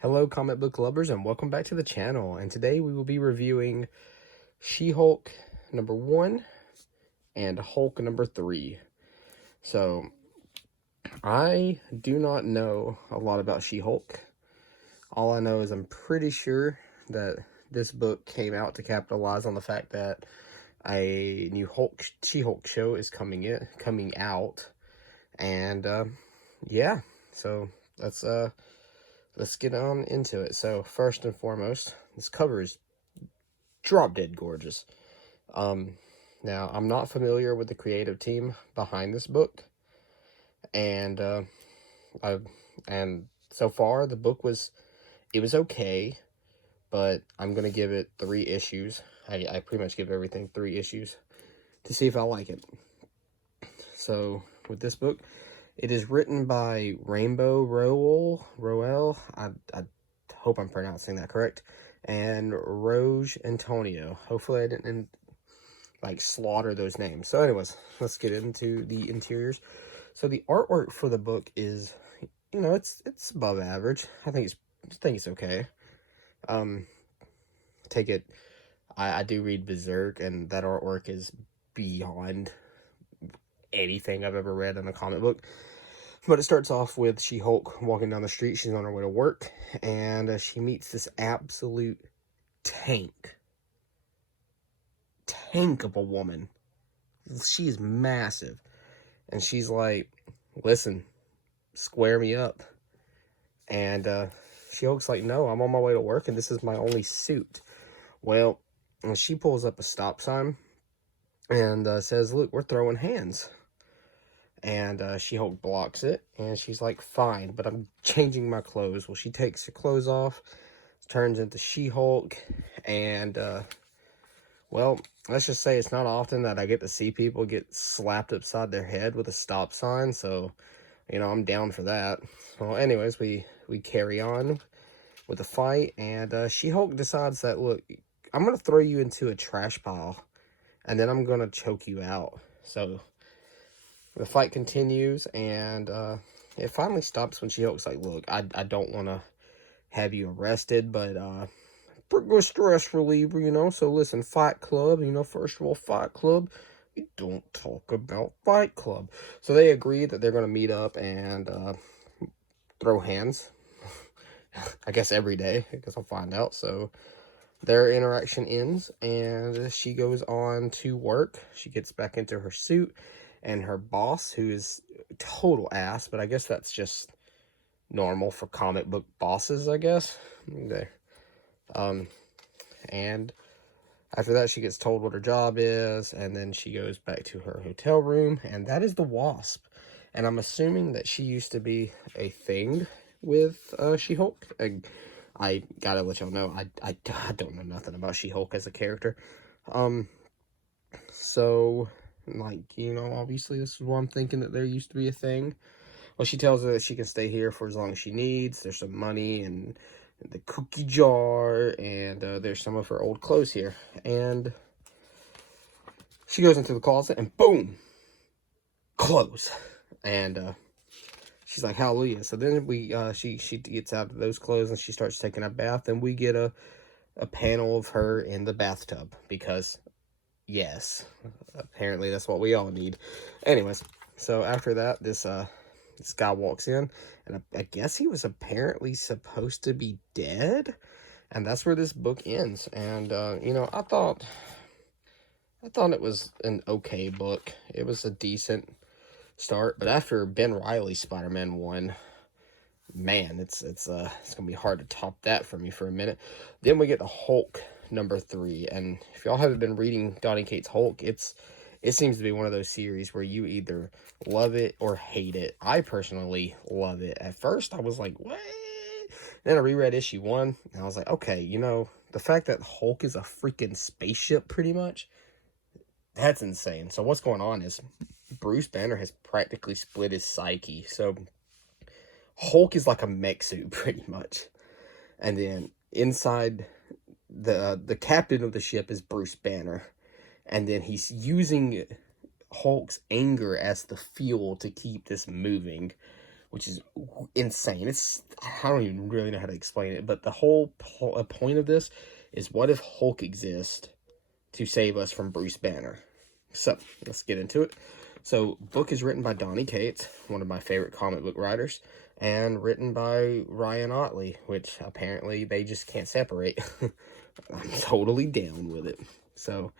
Hello comic book lovers and welcome back to the channel, and today we will be reviewing She-Hulk number 1 and Hulk number 3. So, I do not know a lot about She-Hulk. All I know is I'm pretty sure that this book came out to capitalize on the fact that a new She-Hulk show is coming out, and yeah, so let's get on into it. So first and foremost, this cover is drop dead gorgeous. Now I'm not familiar with the creative team behind this book, and I and so far the book was okay, but I'm gonna give it 3 issues. I pretty much give everything 3 issues to see if I like it. So with this book, it is written by Rainbow Rowell. I hope I'm pronouncing that correct, and Roge Antonio. Hopefully I didn't like slaughter those names. So anyways, let's get into the interiors. So the artwork for the book is, it's above average. I think it's okay. Um, take it. I do read Berserk, and that artwork is beyond anything I've ever read in a comic book. But it starts off with She-Hulk walking down the street. She's on her way to work, and she meets this absolute tank of a woman. She is massive, and she's like, "Listen, square me up." And She-Hulk's like, "No, I'm on my way to work, and this is my only suit." Well, and she pulls up a stop sign and says, "Look, we're throwing hands." And She-Hulk blocks it, and she's like, "Fine, but I'm changing my clothes." Well, she takes her clothes off, turns into She-Hulk, and well, let's just say it's not often that I get to see people get slapped upside their head with a stop sign, so, I'm down for that. Well, anyways, we carry on with the fight, and She-Hulk decides that, look, I'm going to throw you into a trash pile, and then I'm going to choke you out. So the fight continues, and it finally stops when She-Hulk's like, "Look, I don't want to have you arrested, but pretty good stress reliever, so listen, Fight Club, first rule Fight Club, you don't talk about Fight Club." So they agree that they're going to meet up and throw hands. I guess every day. I guess I'll find out. So their interaction ends, and she goes on to work. She gets back into her suit, and her boss, who is total ass, but I guess that's just normal for comic book bosses, I guess. There. And after that, she gets told what her job is, and then she goes back to her hotel room, and that is the Wasp. And I'm assuming that she used to be a thing with She-Hulk. I gotta let y'all know, I don't know nothing about She-Hulk as a character. So, like, obviously this is what I'm thinking, that there used to be a thing. Well, she tells her that she can stay here for as long as she needs. There's some money and the cookie jar, and there's some of her old clothes here. And she goes into the closet, and boom, clothes. And she's like, "Hallelujah!" So then she gets out of those clothes and she starts taking a bath, and we get a panel of her in the bathtub because yes, apparently that's what we all need. Anyways, so after that, this guy walks in, and I guess he was apparently supposed to be dead, and that's where this book ends. And I thought it was an okay book. It was a decent start, but after Ben Reilly's Spider-Man 1, man, it's gonna be hard to top that for me for a minute. Then we get the Hulk number 3, and if y'all haven't been reading Donny Cates' Hulk, it seems to be one of those series where you either love it or hate it. I personally love it. At first, I was like, what? Then I reread issue 1, and I was like, okay, the fact that Hulk is a freaking spaceship, pretty much, that's insane. So what's going on is Bruce Banner has practically split his psyche. So Hulk is like a mech suit, pretty much. And then inside, the captain of the ship is Bruce Banner. And then he's using Hulk's anger as the fuel to keep this moving. which is insane. I don't even really know how to explain it, but the whole point of this is, what if Hulk exists to save us from Bruce Banner? So, let's get into it. So, book is written by Donny Cates, one of my favorite comic book writers, and written by Ryan Ottley, which apparently they just can't separate. I'm totally down with it. So,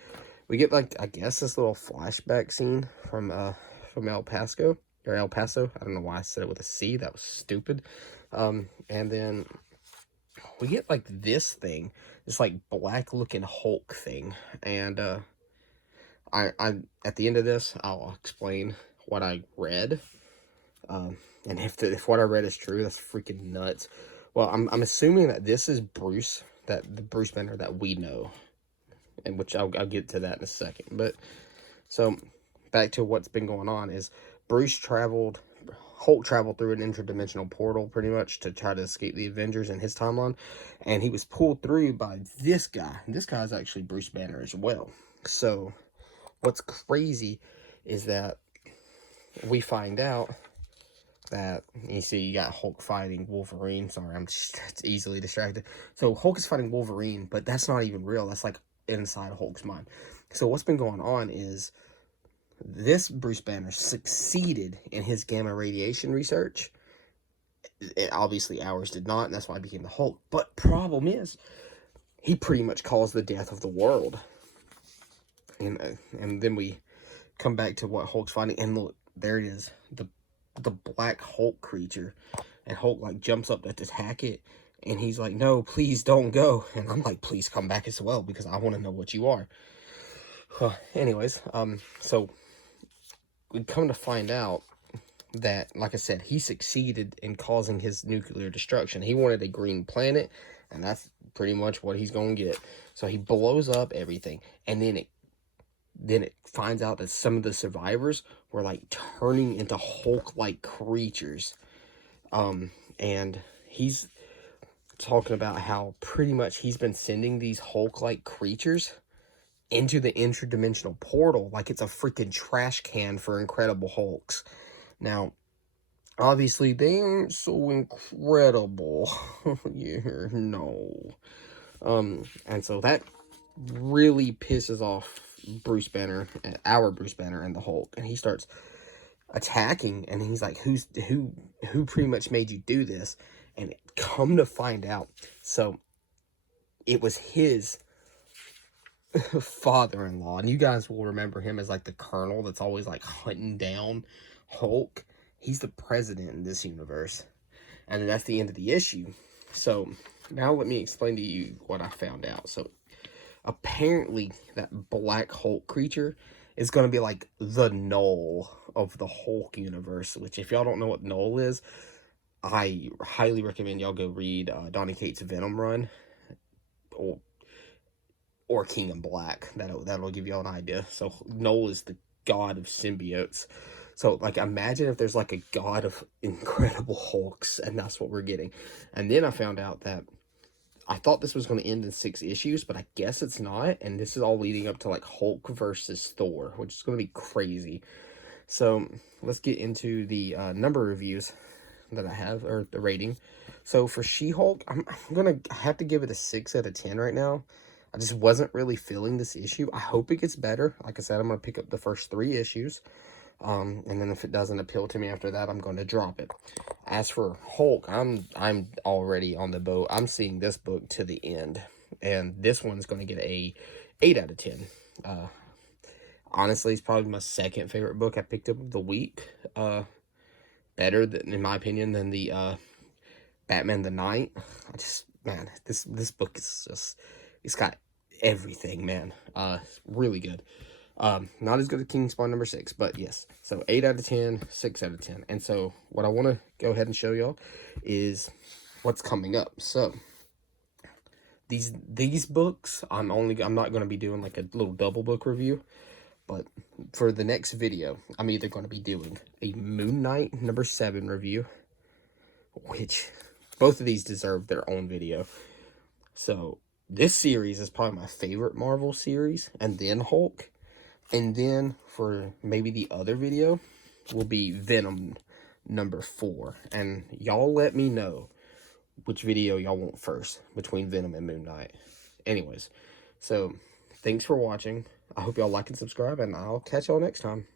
we get, like, I guess this little flashback scene from El Paso. Or El Paso. I don't know why I said it with a C. That was stupid. And then we get, like, this thing. This, like, black-looking Hulk thing. And, I at the end of this, I'll explain what I read. And if what I read is true, that's freaking nuts. Well, I'm assuming that this is Bruce, the Bruce Banner that we know, and which I'll get to that in a second. But so back to what's been going on is Hulk traveled through an interdimensional portal pretty much to try to escape the Avengers in his timeline, and he was pulled through by this guy. And this guy is actually Bruce Banner as well. So what's crazy is that we find out that, you see, you got Hulk fighting Wolverine. Sorry, I'm just easily distracted. So Hulk is fighting Wolverine, but that's not even real. That's like inside Hulk's mind. So what's been going on is this Bruce Banner succeeded in his gamma radiation research. Obviously, ours did not, and that's why he became the Hulk. But problem is, he pretty much caused the death of the world. And then we come back to what Hulk's fighting, and look, there it is, the black Hulk creature, and Hulk like jumps up to attack it, and he's like, no, please don't go. And I'm like, please come back as well, because I want to know what you are. Anyways, so we come to find out that, like I said, he succeeded in causing his nuclear destruction. He wanted a green planet, and that's pretty much what he's gonna get. So he blows up everything, and then it finds out that some of the survivors were like turning into Hulk-like creatures. And he's talking about how pretty much he's been sending these Hulk-like creatures into the interdimensional portal like it's a freaking trash can for Incredible Hulks. Now, obviously, they aren't so incredible. Yeah, no. And so that really pisses off Bruce Banner, our Bruce Banner, and the Hulk, and he starts attacking, and he's like, who pretty much made you do this? And come to find out, so it was his father-in-law, and you guys will remember him as like the colonel that's always like hunting down Hulk. He's the president in this universe, and that's the end of the issue. So now let me explain to you what I found out. So apparently that black Hulk creature is going to be like the Null of the Hulk universe, which, if y'all don't know what Null is, I highly recommend y'all go read Donny Cates' Venom run, or King in Black. That'll give y'all an idea. So Null is the god of symbiotes. So, like, imagine if there's like a god of Incredible Hulks, and that's what we're getting. And then I found out that I thought this was going to end in 6 issues, but I guess it's not. And this is all leading up to like Hulk versus Thor, which is going to be crazy. So let's get into the number reviews that I have, or the rating. So for She-Hulk, I'm going to have to give it a 6 out of 10 right now. I just wasn't really feeling this issue. I hope it gets better. Like I said, I'm going to pick up the first 3 issues. And then if it doesn't appeal to me after that, I'm going to drop it. As for Hulk, I'm already on the boat. I'm seeing this book to the end, and this one's going to get a 8 out of 10. Honestly, it's probably my second favorite book I picked up of the week. Better than, in my opinion, than the Batman the Knight. Man, this book is just, it's got everything, man. It's really good. Not as good as King Spawn number 6, but yes. So 8 out of 10, 6 out of 10. And so what I want to go ahead and show y'all is what's coming up. So these books, I'm not going to be doing like a little double book review, but for the next video, I'm either going to be doing a Moon Knight number 7 review, which both of these deserve their own video. So this series is probably my favorite Marvel series, and then Hulk. And then for maybe the other video will be Venom number 4. And y'all let me know which video y'all want first between Venom and Moon Knight. Anyways, so thanks for watching. I hope y'all like and subscribe, and I'll catch y'all next time.